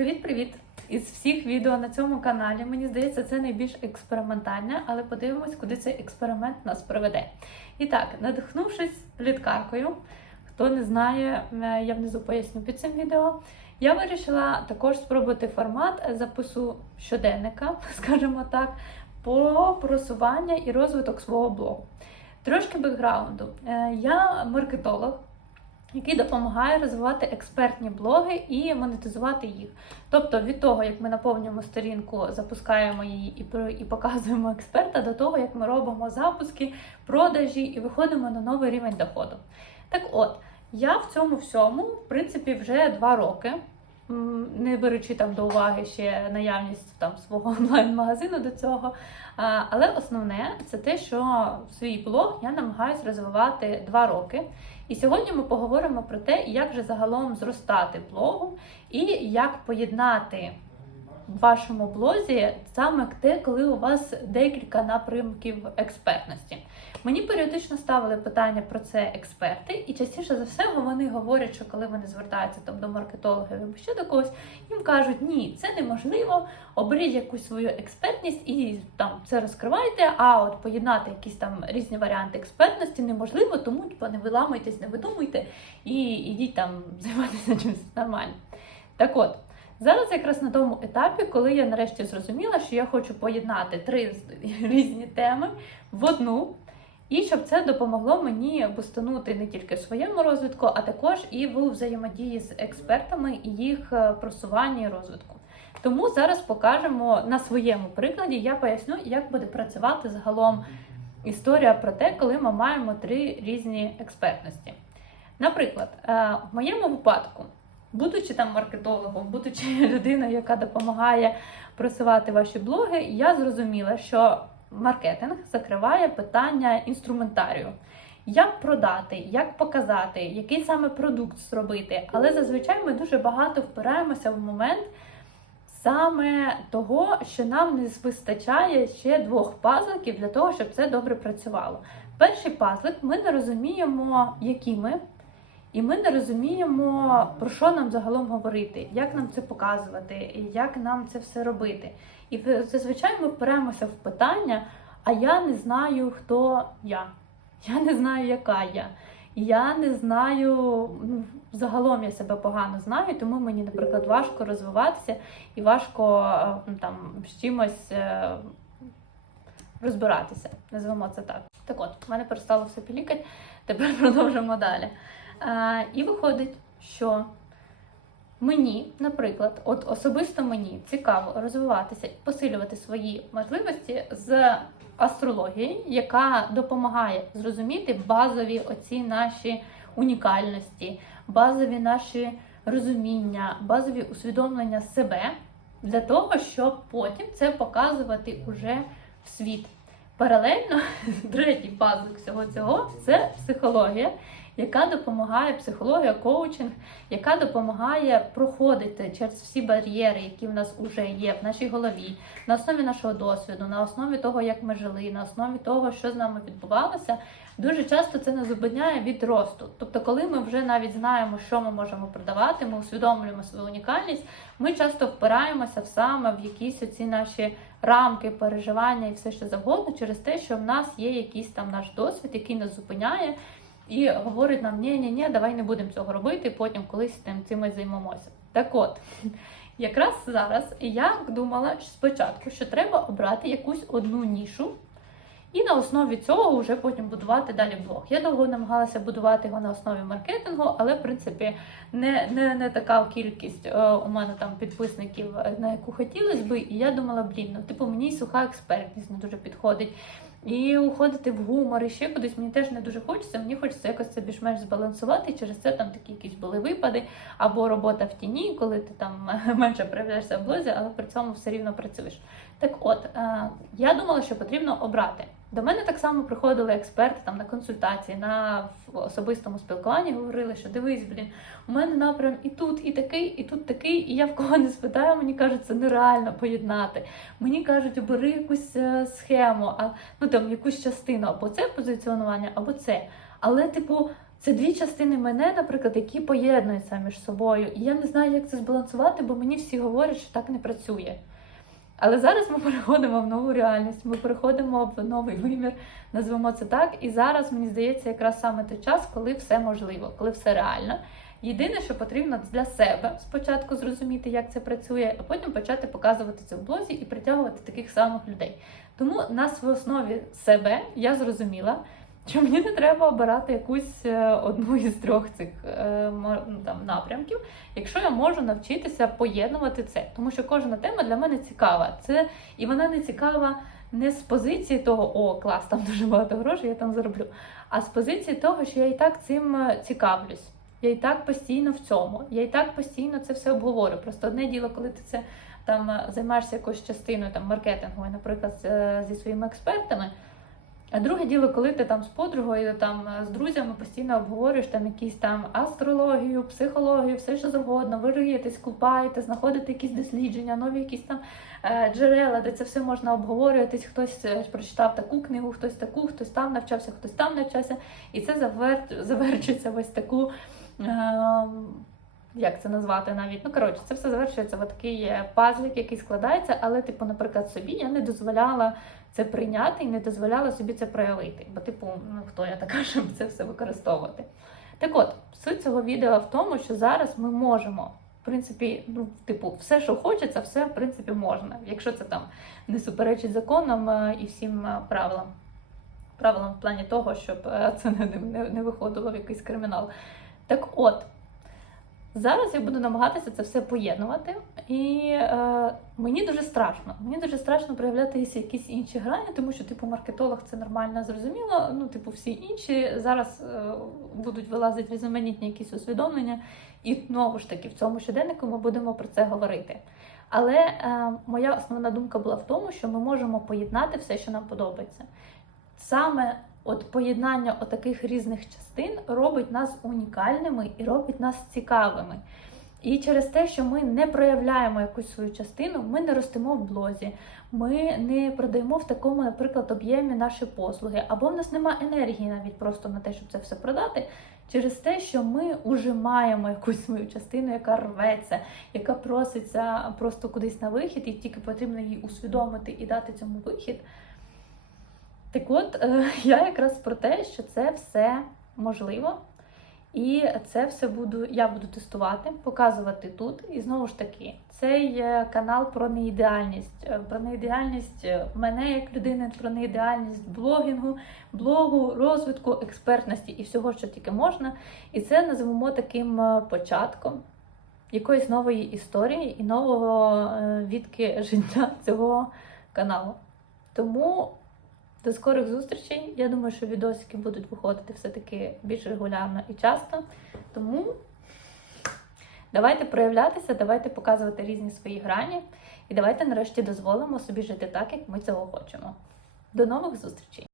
Привіт-привіт! Із всіх відео на цьому каналі, мені здається, це найбільш експериментальне, але подивимось, куди цей експеримент нас приведе. І так, надихнувшись пліткаркою, хто не знає, я внизу поясню під цим відео. Я вирішила також спробувати формат запису щоденника, скажімо так, про просування і розвиток свого блогу. Трошки бекграунду. Е, Я маркетолог, який допомагає розвивати експертні блоги і монетизувати їх. Тобто від того, як ми наповнюємо сторінку, запускаємо її і і показуємо експерта, до того, як ми робимо запуски, продажі і виходимо на новий рівень доходу. Так от, я в цьому всьому, в принципі, вже два роки. Не беручи там до уваги ще наявність там свого онлайн-магазину до цього. Але основне це те, що свій блог я намагаюся розвивати два роки. І сьогодні ми поговоримо про те, як же загалом зростати блогом і як поєднати в вашому блозі саме те, коли у вас декілька напрямків експертності. Мені періодично ставили питання про це експерти, і частіше за все вони говорять, що коли вони звертаються там до маркетологів або ще до когось, їм кажуть, ні, це неможливо, оберіть якусь свою експертність і там це розкривайте. А от поєднати якісь там різні варіанти експертності неможливо, тому типу, не виламуйтесь, не видумуйте і ідіть там займатися чимось нормальним. Так от. Зараз якраз на тому етапі, коли я нарешті зрозуміла, що я хочу поєднати три різні теми в одну, і щоб це допомогло мені бустанути не тільки в своєму розвитку, а також і в взаємодії з експертами і їх е, просуванні і розвитку. Тому зараз покажемо на своєму прикладі, я поясню, як буде працювати загалом історія про те, коли ми маємо три різні експертності. Наприклад, е, в моєму випадку, будучи там маркетологом, будучи людиною, яка допомагає просувати ваші блоги, я зрозуміла, що маркетинг закриває питання інструментарію. Як продати, як показати, який саме продукт зробити. Але зазвичай ми дуже багато впираємося в момент саме того, що нам не вистачає ще двох пазликів для того, щоб це добре працювало. Перший пазлик ми не розуміємо, які ми, і ми не розуміємо, про що нам загалом говорити, як нам це показувати, як нам це все робити. І зазвичай ми впираємося в питання, а я не знаю, хто я. Я не знаю, яка я. Я не знаю, ну, загалом я себе погано знаю, тому мені, наприклад, важко розвиватися і важко е, ну, там з чимось е, розбиратися. Назвемо це так. Так от, в мене перестало все пілікати, тепер продовжимо далі. І виходить, що мені, наприклад, от особисто мені цікаво розвиватися і посилювати свої можливості з астрології, яка допомагає зрозуміти базові оці наші унікальності, базові наші розуміння, базові усвідомлення себе для того, щоб потім це показувати уже в світ. Паралельно, третій пазлик всього цього це психологія, яка допомагає психологія, коучинг, яка допомагає проходити через всі бар'єри, які в нас вже є в нашій голові, на основі нашого досвіду, на основі того, як ми жили, на основі того, що з нами відбувалося. Дуже часто це не зупиняє від росту. Тобто, коли ми вже навіть знаємо, що ми можемо продавати, ми усвідомлюємо свою унікальність, ми часто впираємося в саме в якісь оці наші рамки, переживання і все що завгодно, через те, що в нас є якийсь там наш досвід, який нас зупиняє. І говорить нам, ні, ні, ні, давай не будемо цього робити, потім колись тим цим займемося. Так от, якраз зараз я думала спочатку, що треба обрати якусь одну нішу, і на основі цього вже потім будувати далі блог. Я довго намагалася будувати його на основі маркетингу, але в принципі не, не, не така кількість е, у мене там підписників, е, на яку хотілося би. І я думала, блін, ну типу мені суха експертність не дуже підходить. І уходити в гумор, і ще кудись мені теж не дуже хочеться. Мені хочеться якось це більш-менш збалансувати. Через це там такі якісь були випади, або робота в тіні, коли ти там менше проявляєшся в блозі, але при цьому все рівно працюєш. Так от, е, я думала, що потрібно обрати. До мене так само приходили експерти там на консультації, на особистому спілкуванні говорили, що дивись, блін, у мене напрям і тут, і такий, і тут такий, і я в кого не спитаю, мені кажуть, це нереально поєднати. Мені кажуть, обери якусь е, схему, а ну там якусь частину, або це позиціонування, або це. Але, типу, Це дві частини мене, наприклад, які поєднуються між собою. І я не знаю, як це збалансувати, бо мені всі говорять, що так не працює. Але зараз ми переходимо в нову реальність, ми переходимо в новий вимір, назвемо це так. І зараз мені здається, якраз саме той час, коли все можливо, коли все реально. Єдине, що потрібно для себе спочатку зрозуміти, як це працює, а потім почати показувати це в блозі і притягувати таких самих людей. Тому на основі себе я зрозуміла, що мені не треба обирати якусь е, одну із трьох цих е, ну, там, напрямків, якщо я можу навчитися поєднувати це. Тому що кожна тема для мене цікава. Це і вона не цікава не з позиції того, о, клас, там дуже багато грошей, я там зароблю, а з позиції того, що я і так цим е, цікавлюсь. Я і так постійно в цьому, я і так постійно це все обговорю. Просто одне діло, коли ти це там займаєшся якоюсь частиною там маркетинговою, наприклад, зі своїми експертами. А друге діло, коли ти там з подругою, там е, з друзями постійно обговорюєш там якісь там астрологію, психологію, все що завгодно, ви риєтесь, купаєте, знаходите якісь дослідження, нові якісь там е, джерела, де це все можна обговорюватись. Хтось е, прочитав таку книгу, хтось таку, хтось там навчався, хтось там навчався, і це завер... завершується ось таку. Е, як це назвати навіть? Ну коротше, це все завершується в такий е, пазлик, який складається, але, типу, наприклад, собі я не дозволяла це прийняти і не дозволяла собі це проявити. Бо, типу, ну хто я така, щоб це все використовувати? Так от, суть цього відео в тому, що зараз ми можемо. В принципі, ну, типу, все, що хочеться, все в принципі можна, якщо це там не суперечить законам е, і всім е, правилам. Правилам в плані того, щоб це не, не, не виходило в якийсь кримінал. Так от, зараз я буду намагатися це все поєднувати, і е, мені дуже страшно. Мені дуже страшно проявляти якісь інші грані, тому що, типу, маркетолог це нормально зрозуміло. Ну, типу, всі інші зараз е, будуть вилазити різноманітні якісь усвідомлення, і знову ж таки в цьому щоденнику ми будемо про це говорити. Але е, моя основна думка була в тому, що ми можемо поєднати все, що нам подобається. Саме от поєднання отаких різних частин робить нас унікальними і робить нас цікавими. І через те, що ми не проявляємо якусь свою частину, ми не ростемо в блозі, ми не продаємо в такому, наприклад, об'ємі наші послуги, або в нас немає енергії навіть просто на те, щоб це все продати, через те, що ми уже маємо якусь свою частину, яка рветься, яка проситься просто кудись на вихід, і тільки потрібно її усвідомити і дати цьому вихід. Так от, е, я якраз про те, що це все можливо. І це все буду, я буду тестувати, показувати тут. І знову ж таки, цей канал про неідеальність, е, про неідеальність е, мене як людини, про неідеальність блогінгу, блогу, розвитку, експертності і всього, що тільки можна. І це називаємо таким початком якоїсь нової історії і нового відки життя цього каналу. Тому до скорих зустрічей. Я думаю, що відосики будуть виходити все-таки більш регулярно і часто. Тому давайте проявлятися, давайте показувати різні свої грані. І давайте нарешті дозволимо собі жити так, як ми цього хочемо. До нових зустрічей!